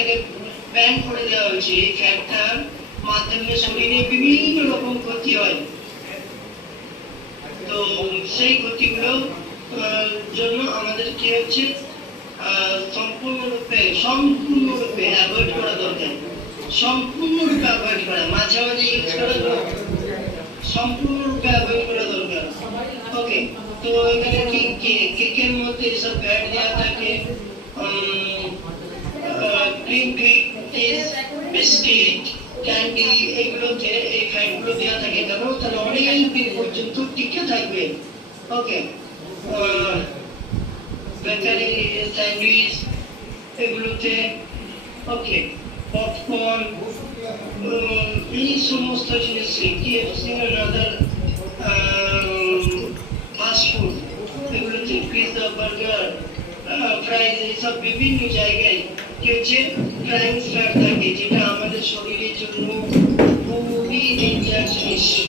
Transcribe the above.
এটাকে ব্যান করে দেওয়া হয়েছে। এই ফ্যাটটার মাধ্যমে শরীরে বিভিন্ন রকম ক্ষতি হয়। তো সেই ক্ষতিগুলো জন্য আমাদের কি হচ্ছে সম্পূর্ণরূপে অ্যাভয়েড করা দরকার। সম্পূর্ণরূপে অ্যাভয়েড করা, মাঝে মাঝে ইউজ করা সম্পূর্ণরূপে অ্যাভয়েড করা দরকার। ওকে, তো এখানে কি কেকের মধ্যে এসব ফ্যাট দেওয়া থাকে, ক্রিম কেক, বিস্কিট, ক্যান্ডি, এগুলোতে এই ফ্যাটগুলো দেওয়া থাকে কেন? তাহলে অনেক দিন পর্যন্ত টিকে থাকবে। ওকে, বেকারি, স্যান্ডউইচ, এগুলোতে ওকে, পপকর্ন, এই সমস্ত জিনিস, KFC and other fast food, এগুলোতে পিৎজা, বার্গার, ফ্রাইজ, এইসব বিভিন্ন জায়গায় কি হচ্ছে ট্রান্স ফ্যাট থাকে, যেটা আমাদের শরীরের জন্য খুবই ডেঞ্জার জিনিস।